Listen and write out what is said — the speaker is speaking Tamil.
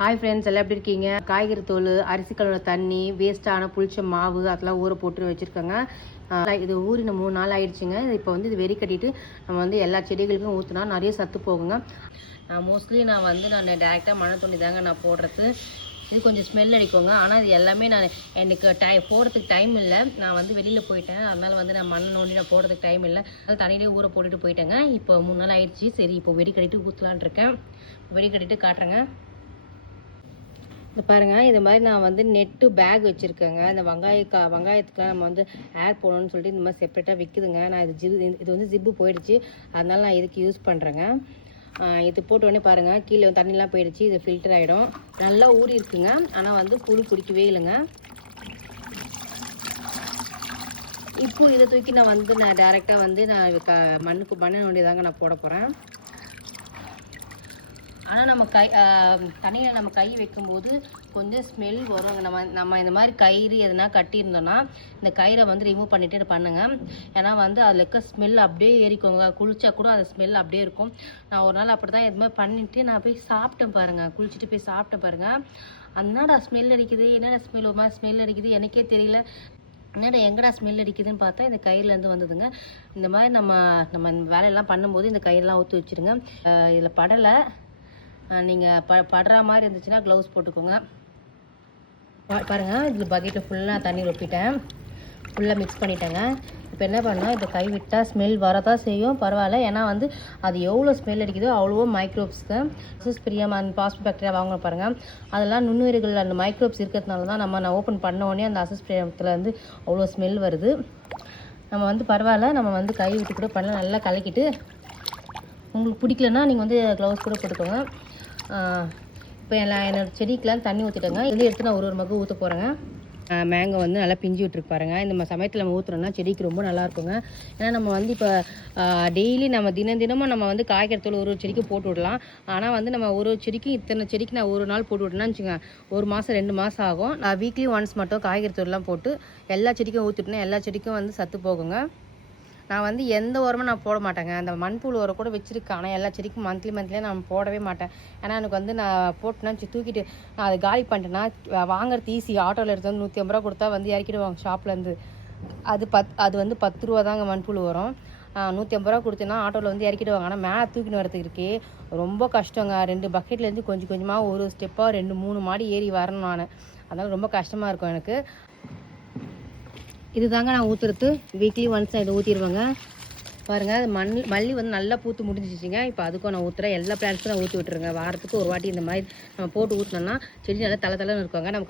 ஹாய் ஃப்ரெண்ட்ஸ் எல்லாம் எப்படி இருக்கீங்க? காய்கறி தோல் அரிசி கழுவுற தண்ணி வேஸ்ட்டான புளிச்ச மாவு அதெல்லாம் ஊற போட்டு வச்சுருக்கோங்க. இது ஊறின மூணு நாள் ஆயிடுச்சுங்க. இப்போ வந்து இது வெறி கட்டிட்டு நம்ம வந்து எல்லா செடிகளுக்கும் ஊற்றினா நிறைய சத்து போகுங்க. நான் மோஸ்ட்லி நான் வந்து நான் டேரெக்டாக மழை துணி தாங்க நான் போடுறது. இது கொஞ்சம் ஸ்மெல் அடிக்குங்க. ஆனால் இது எல்லாமே நான் எனக்கு டை போடுறதுக்கு டைம் இல்லை. நான் வந்து வெளியில் போயிட்டேன். அதனால் வந்து நான் மண் நோண்டி நான் போடுறதுக்கு டைம் இல்லை. அது தண்ணியிலே ஊற போட்டுட்டு போயிட்டேங்க. இப்போ மூணு நாள் ஆயிடுச்சு. சரி இப்போ வெடி கட்டிட்டு ஊற்றலான் இருக்கேன். வெடி கட்டிட்டு காட்டுறேங்க. இந்த பாருங்கள் இது மாதிரி நான் வந்து நெட்டு பேக் வச்சுருக்கேங்க. இந்த வெங்காயக்கா வெங்காயத்துக்குலாம் நம்ம வந்து ஏர் போடணும்னு சொல்லிட்டு இந்த மாதிரி செப்பரேட்டாக விற்குதுங்க நான் இது ஜிப் இது வந்து ஜிப்பு போயிடுச்சு. அதனால நான் இதுக்கு யூஸ் பண்ணுறேங்க இது போட்ட உடனே பாருங்கள் கீழே தண்ணிலாம் போயிடுச்சு. இது ஃபில்டர் ஆகிடும் நல்லா ஊறி இருக்குங்க. ஆனால் வந்து புழு பிடிக்கவே இல்லைங்க. இப்போ இதை தூக்கி நான் வந்து நான் டேரெக்டாக வந்து நான் க மண்ணுக்கு மண்ணு நோண்டி தாங்க நான் போட போகிறேன் ஆனால் நம்ம கை தண்ணியில் நம்ம கை வைக்கும்போது கொஞ்சம் ஸ்மெல் வரும். நம்ம நம்ம இந்த மாதிரி கயிறு எதுனா கட்டியிருந்தோன்னா இந்த கயிறை வந்து ரிமூவ் பண்ணிட்டு பண்ணுங்க. ஏன்னா வந்து அதில் இருக்க ஸ்மெல் அப்படியே ஏறிக்கோங்க குளிச்சா கூட அந்த ஸ்மெல் அப்படியே இருக்கும். நான் ஒரு நாள் அப்படி தான் எதுவுமே மாதிரி நான் போய் சாப்பிட்டேன் பாருங்கள் குளிச்சுட்டு போய் சாப்பிட்டேன் பாருங்கள் அண்ணாடா ஸ்மெல் அடிக்குது? என்னடா ஸ்மெல் ஒரு மாதிரி ஸ்மெல் அடிக்குது? எனக்கே தெரியல. என்னடா எங்கடா ஸ்மெல் அடிக்குதுன்னு பார்த்தா இந்த கயிறுலேருந்து வந்ததுங்க. இந்த மாதிரி நம்ம நம்ம வேலையெல்லாம் பண்ணும்போது இந்த கயிறெலாம் ஊற்றி வச்சுருங்க. இதில் படலை. நீங்கள் ப படுற மாதிரி இருந்துச்சுன்னா க்ளவுஸ் போட்டுக்கோங்க. பாருங்கள் இதில் பக்கெட்டில் ஃபுல்லாக தண்ணி ரொப்பிட்டேன். ஃபுல்லாக மிக்ஸ் பண்ணிட்டேங்க. இப்போ என்ன பண்ணால் இந்த கை விட்டால் ஸ்மெல் வரதான் செய்யும். பரவாயில்ல. ஏன்னா வந்து அது எவ்வளோ ஸ்மெல் அடிக்குதோ அவ்வளோ மைக்ரோப்ஸ்க்கு தான் பிரியம் அந்த பாஸ்ட் பாக்டீரியா வாங்க பாருங்கள் அதெல்லாம் நுண்ணுயிர்கள் அந்த மைக்ரோப்ஸ் இருக்கிறதுனால தான் நம்ம நான் ஓப்பன் பண்ண உடனே அந்த அசஸ் பிரியத்தில் வந்து அவ்வளோ ஸ்மெல் வருது. நம்ம வந்து பரவாயில்ல. நம்ம வந்து கை விட்டு கூட பண்ணலாம். நல்லா கலக்கிட்டு. உங்களுக்கு பிடிக்கலன்னா நீங்கள் வந்து க்ளவுஸ் கூட போட்டுக்கோங்க. இப்போ எல்லாம் என்னோடய செடிக்கெலாம் தண்ணி ஊற்றிட்டேங்க இதில் எடுத்து நான் ஒரு ஒரு மகு ஊற்ற போகிறேங்க மேங்கோ வந்து நல்லா பிஞ்சு விட்டுருக்கு பாருங்க. இந்த சமயத்தில் நம்ம ஊற்றுறோம்னா செடிக்கு ரொம்ப நல்லா இருக்குங்க. ஏன்னா நம்ம வந்து இப்போ டெய்லி நம்ம தினம் தினமும் நம்ம வந்து காய்கறி ஒரு ஒரு செடிக்கு போட்டு விடலாம். ஆனால் வந்து நம்ம ஒரு ஒரு செடிக்கும் இத்தனை செடிக்கு நான் ஒரு நாள் போட்டு விட்டேன்னா வச்சுங்க ஒரு மாதம் ரெண்டு மாதம் ஆகும். நான் வீக்லி ஒன்ஸ் மட்டும் காய்கறி தூள்லாம் போட்டு எல்லா செடிக்கும் ஊற்றிட்டேன்னா எல்லா செடிக்கும் வந்து சத்து போகுங்க. நான் வந்து எந்த உரமும் நான் போட மாட்டேங்க. அந்த மண்புழு உரம் கூட வச்சுருக்கேன் ஆனால் எல்லா செடிக்கும் மந்த்லி மந்த்லியே நான் போடவே மாட்டேன். ஏன்னா எனக்கு வந்து நான் போட்டுனா தூக்கிட்டு நான் அதை காலி பண்ணிட்டேன்னா வாங்குறது ஈஸி ஆட்டோவில் எடுத்து வந்து நூற்றி ஐம்பது ரூபா கொடுத்தா வந்து இறக்கிடுவாங்க ஷாப்லேருந்து அது பத் அது வந்து பத்து ரூபா தாங்க மண்புழு உரம். நூற்றி ஐம்பது ரூபா கொடுத்தேன்னா ஆட்டோவில் வந்து இறக்கிடுவாங்க. ஆனால் மேலே தூக்கின்னு வரதுக்கு இருக்கே ரொம்ப கஷ்டங்க. ரெண்டு பக்கெட்லேருந்து கொஞ்சம் கொஞ்சமாக ஒரு ஸ்டெப்பாக ரெண்டு மூணு மாடி ஏறி வரணும் நான். அதனால் ரொம்ப கஷ்டமாக இருக்கும் எனக்கு. இது தாங்க நான் ஊற்றுறது வீக்லி ஒன்ஸ் நான் இதை ஊற்றிடுவேங்க பாருங்கள் மண் மல்லி வந்து நல்லா பூத்து முடிஞ்சிச்சுங்க. இப்போ அதுக்கும் நான் ஊற்றுறேன் எல்லா பிளான்ஸும் நான் ஊற்றி விட்டுருங்க. வாரத்துக்கு ஒரு வாட்டி இந்த மாதிரி நம்ம போட்டு ஊற்றினோம்னா செடி நல்லா தலை தலைன்னு இருக்கோங்க. நம்ம